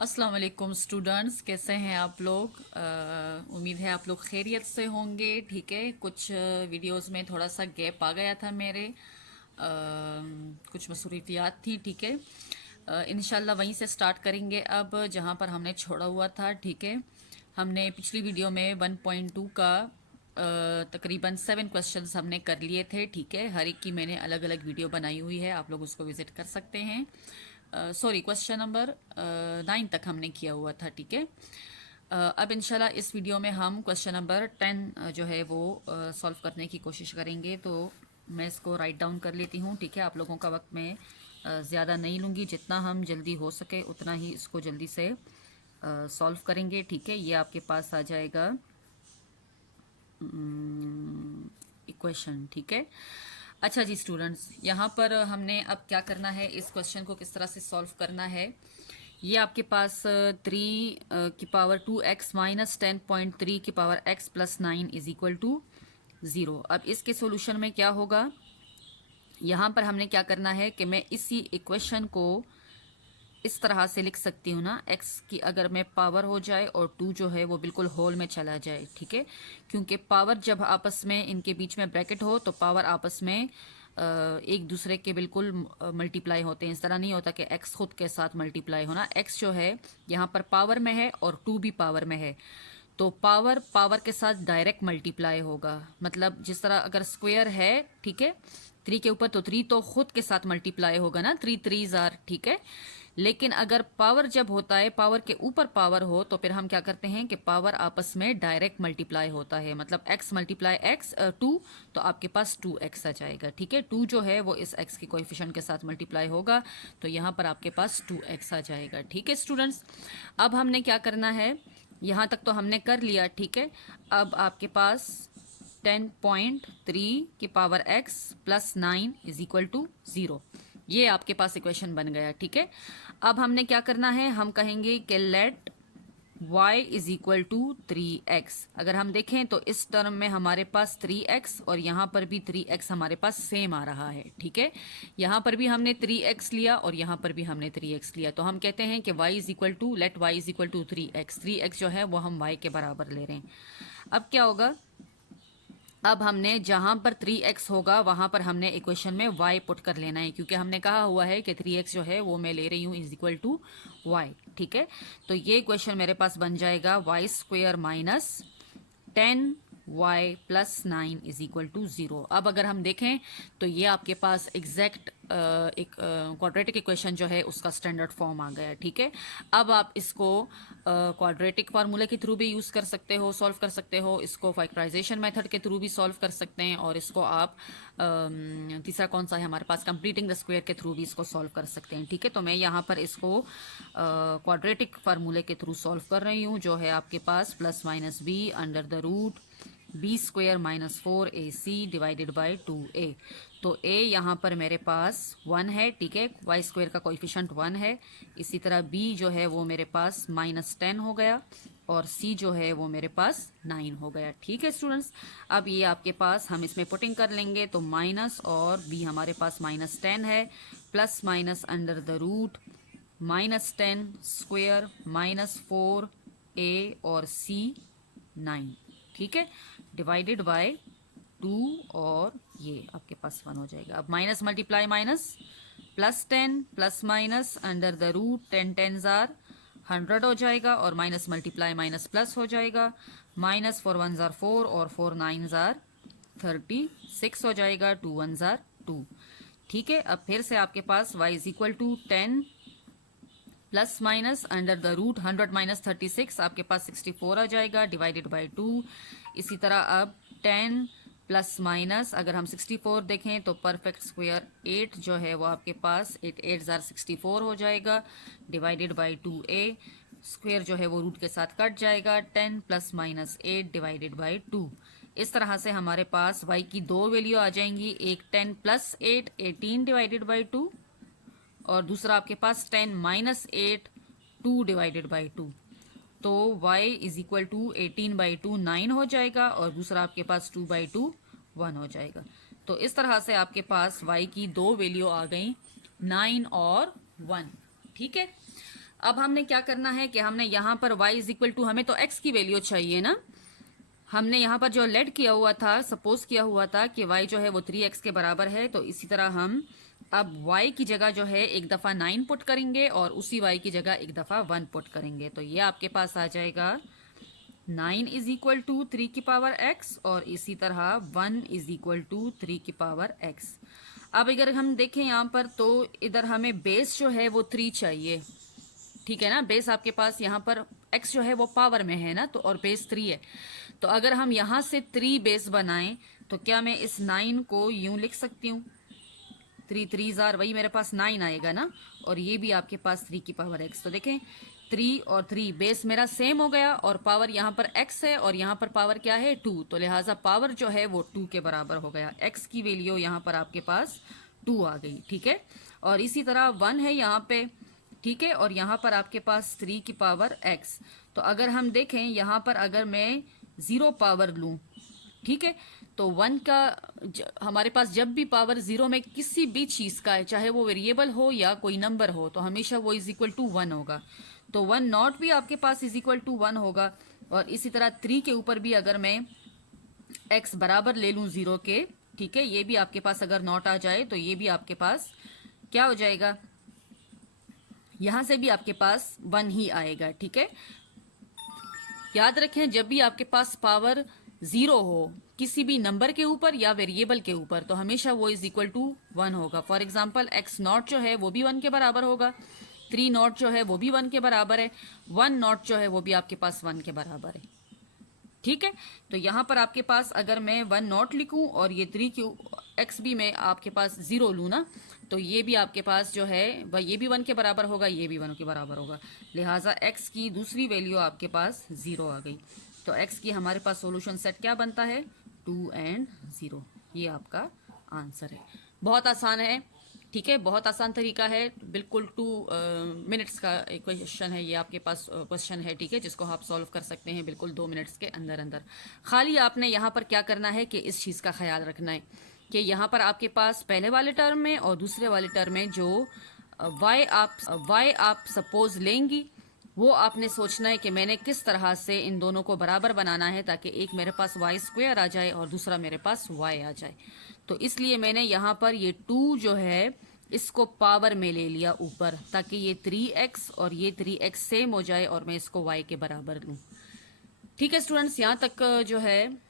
अस्सलाम वालेकुम स्टूडेंट्स, कैसे हैं आप लोग। उम्मीद है आप लोग खैरियत से होंगे। ठीक है, कुछ वीडियोस में थोड़ा सा गैप आ गया था मेरे, कुछ मसरूफियात थी। ठीक है, इंशाल्लाह वहीं से स्टार्ट करेंगे अब जहां पर हमने छोड़ा हुआ था। ठीक है, हमने पिछली वीडियो में 1.2 का तकरीबन 7 क्वेश्चंस हमने कर लिए थे। ठीक है, हर एक की मैंने अलग अलग वीडियो बनाई हुई है, आप लोग उसको विजिट कर सकते हैं। सॉरी, क्वेश्चन नंबर 9 तक हमने किया हुआ था। ठीक है, अब इंशाल्लाह इस वीडियो में हम क्वेश्चन नंबर 10 जो है वो सॉल्व करने की कोशिश करेंगे। तो मैं इसको राइट डाउन कर लेती हूँ। ठीक है, आप लोगों का वक्त मैं ज़्यादा नहीं लूँगी, जितना हम जल्दी हो सके उतना ही इसको जल्दी से सॉल्व करेंगे। ठीक है, ये आपके पास आ जाएगा इक्वेशन। ठीक है, अच्छा जी स्टूडेंट्स, यहाँ पर हमने अब क्या करना है, इस क्वेश्चन को किस तरह से सॉल्व करना है। ये आपके पास 3 की पावर 2x माइनस 10.3 की power x plus 9 is equal to 0। अब इसके सॉल्यूशन में क्या होगा, यहाँ पर हमने क्या करना है कि मैं इसी इक्वेशन को इस तरह से लिख सकती हूँ ना, x की अगर मैं पावर हो जाए और 2 जो है वो बिल्कुल होल में चला जाए। ठीक है, क्योंकि पावर जब आपस में इनके बीच में ब्रैकेट हो तो पावर आपस में एक दूसरे के बिल्कुल मल्टीप्लाई होते हैं। इस तरह नहीं होता कि x खुद के साथ मल्टीप्लाई होना। x जो है यहाँ पर पावर में है और 2 भी पावर में है, तो पावर पावर के साथ डायरेक्ट मल्टीप्लाई होगा। मतलब जिस तरह अगर स्क्वायर है, ठीक है, 3 के ऊपर तो 3 तो खुद के साथ मल्टीप्लाई होगा ना, 3 3 आर। ठीक है, लेकिन अगर पावर जब होता है, पावर के ऊपर पावर हो, तो फिर हम क्या करते हैं कि पावर आपस में डायरेक्ट मल्टीप्लाई होता है। मतलब x मल्टीप्लाई x 2, तो आपके पास 2x आ जाएगा। ठीक है, 2 जो है वो इस x के कोएफिशिएंट के साथ मल्टीप्लाई होगा, तो यहाँ पर आपके पास 2x आ जाएगा। ठीक है स्टूडेंट्स, अब हमने क्या करना है, यहाँ तक तो हमने कर लिया। ठीक है, अब आपके पास 10.3 की power x plus 9 is equal to 0, ये आपके पास इक्वेशन बन गया। ठीक है, अब हमने क्या करना है, हम कहेंगे कि let y is equal to 3x। अगर हम देखें तो इस टर्म में हमारे पास 3x और यहाँ पर भी 3x हमारे पास सेम आ रहा है। ठीक है, यहाँ पर भी हमने 3x लिया और यहाँ पर भी हमने 3x लिया, तो हम कहते हैं कि y is equal to let y is equal to 3x। 3x जो है वो हम y के बराबर ले रहे हैं। अब क्या होगा, अब हमने जहां पर 3x होगा वहां पर हमने इक्वेशन में y पुट कर लेना है, क्योंकि हमने कहा हुआ है कि 3x जो है वो मैं ले रही हूँ इज इक्वल टू y। ठीक है, तो ये इक्वेशन मेरे पास बन जाएगा y square minus 10y plus 9 is equal to 0। अब अगर हम देखें तो ये आपके पास एग्जैक्ट एक क्वाड्रेटिक इक्वेशन जो है उसका स्टैंडर्ड फॉर्म आ गया। ठीक है, अब आप इसको क्वाड्रेटिक फार्मूले के थ्रू भी यूज़ कर सकते हो, सॉल्व कर सकते हो, इसको फैक्टराइजेशन मेथड के थ्रू भी सॉल्व कर सकते हैं, और इसको आप तीसरा कौन सा है हमारे पास, कंप्लीटिंग द स्क्वायर के थ्रू भी इसको सॉल्व कर सकते हैं। ठीक है, तो मैं यहाँ पर इसको क्वाड्रेटिक फार्मूले के थ्रू सॉल्व कर रही हूँ, जो है आपके पास plus minus B under the root B square minus 4ac divided by 2a। तो a यहाँ पर मेरे पास 1 है। ठीक है, y स्क्वायर का कोएफिशिएंट 1 है। इसी तरह b जो है वो मेरे पास माइनस 10 हो गया, और c जो है वो मेरे पास 9 हो गया। ठीक है स्टूडेंट्स, अब ये आपके पास हम इसमें पुटिंग कर लेंगे, तो माइनस और b हमारे पास माइनस 10 है, plus minus under the root minus 10 square minus 4a और c 9। ठीक है, डिवाइडेड बाय 2, और ये आपके पास 1 हो जाएगा। अब minus multiply minus, plus 10 plus minus under the root 10 10 are 100 हो जाएगा, और माइनस मल्टीप्लाई माइनस प्लस हो जाएगा। माइनस 4 1 जार 4 और 4 9 जार 36 हो जाएगा, 2 1 जार 2। ठीक है, अब फिर से आपके पास y is equal to 10 plus minus under the root 100 minus 36 आपके पास 64 आ जाएगा, डिवाइडेड बाय 2। इसी तरह अब 10 प्लस माइनस, अगर हम 64 देखें तो परफेक्ट स्क्वायर 8 जो है वो आपके पास 8 8 जार 64 हो जाएगा, डिवाइडेड बाय 2a। स्क्वायर जो है वो रूट के साथ कट जाएगा, 10 प्लस माइनस 8 डिवाइडेड बाय 2। इस तरह से हमारे पास y की दो वैल्यू आ जाएंगी, एक 10 प्लस 8 18 डिवाइडेड बाई 2, और दूसरा आपके पास 10 माइनस 8 2 डिवाइडेड बाई 2। तो y is equal to 18 by 2 9 हो जाएगा, और दूसरा आपके पास 2 बाई 2 1 हो जाएगा। तो इस तरह से आपके पास y की दो वैल्यू आ गई, 9 और 1। ठीक है, अब हमने क्या करना है कि हमने यहाँ पर y इज इक्वल टू, हमें तो x की वैल्यू चाहिए ना, हमने यहाँ पर जो लेट किया हुआ था, सपोज किया हुआ था कि y जो है वो 3x के बराबर है, तो इसी तरह हम अब y की जगह जो है एक दफ़ा 9 पुट करेंगे और उसी y की जगह एक दफ़ा 1 पुट करेंगे। तो ये आपके पास आ जाएगा 9 इज इक्वल टू 3 की पावर x और इसी तरह 1 इज इक्वल टू 3 की पावर x। अब अगर हम देखें यहाँ पर तो इधर हमें बेस जो है वो 3 चाहिए, ठीक है ना। बेस आपके पास यहाँ पर x जो है वो पावर में है ना, तो और बेस 3 है। तो अगर हम यहाँ से 3 बेस बनाएं तो क्या मैं इस 9 को यूं लिख सकती हूँ, 3 3 जार वही मेरे पास 9 आएगा ना, और ये भी आपके पास 3 की पावर x। तो देखें 3 और 3 बेस मेरा सेम हो गया और पावर यहाँ पर x है और यहाँ पर पावर क्या है 2, तो लिहाजा पावर जो है वो 2 के बराबर हो गया। x की वैल्यू यहाँ पर आपके पास 2 आ गई, ठीक है। और इसी तरह 1 है यहाँ पे, ठीक है, और यहाँ पर आपके पास 3 की पावर x। तो अगर हम देखें यहाँ पर अगर मैं 0 पावर लूँ, ठीक है, तो 1 का हमारे पास जब भी पावर 0 में किसी भी चीज़ का है, चाहे वो वेरिएबल हो या कोई नंबर हो, तो हमेशा वो इज इक्वल टू 1 होगा। तो 1 नॉट भी आपके पास इज इक्वल टू 1 होगा। और इसी तरह 3 के ऊपर भी अगर मैं x बराबर ले लूँ 0 के, ठीक है, ये भी आपके पास अगर नॉट आ जाए तो ये भी आपके पास क्या हो जाएगा, यहाँ से भी आपके पास 1 ही आएगा, ठीक है। याद रखें जब भी आपके पास पावर 0 हो किसी भी नंबर के ऊपर या वेरिएबल के ऊपर, तो हमेशा वो इज इक्वल टू 1 होगा। फॉर एग्जांपल x नॉट जो है वो भी 1 के बराबर होगा, 3 नॉट जो है वो भी 1 के बराबर है, 1 नॉट जो है वो भी आपके पास 1 के बराबर है, ठीक है। तो यहाँ पर आपके पास अगर मैं 1 नॉट लिखूं और ये 3 क्यू x भी मैं आपके पास 0 लूँ ना, तो ये भी आपके पास जो है वह ये भी 1 के बराबर होगा, ये भी 1 के बराबर होगा। लिहाजा x की दूसरी वैल्यू आपके पास 0 आ गई। तो x की हमारे पास सॉल्यूशन सेट क्या बनता है, 2 and 0। ये आपका आंसर है। बहुत आसान है, ठीक है, बहुत आसान तरीका है, बिल्कुल 2 मिनट्स का एक क्वेश्चन है ये आपके पास क्वेश्चन है, ठीक है, जिसको आप सॉल्व कर सकते हैं बिल्कुल 2 मिनट्स के अंदर अंदर। खाली आपने यहाँ पर क्या करना है कि इस चीज़ का ख्याल रखना है कि यहाँ पर आपके पास पहले वाले टर्म में और दूसरे वाले टर्म में जो y आप सपोज लेंगी, वो आपने सोचना है कि मैंने किस तरह से इन दोनों को बराबर बनाना है ताकि एक मेरे पास y स्क्वायर आ जाए और दूसरा मेरे पास y आ जाए। तो इसलिए मैंने यहाँ पर ये 2 जो है इसको पावर में ले लिया ऊपर, ताकि ये 3x और ये 3x सेम हो जाए और मैं इसको y के बराबर लूँ। ठीक है स्टूडेंट्स, यहाँ तक जो है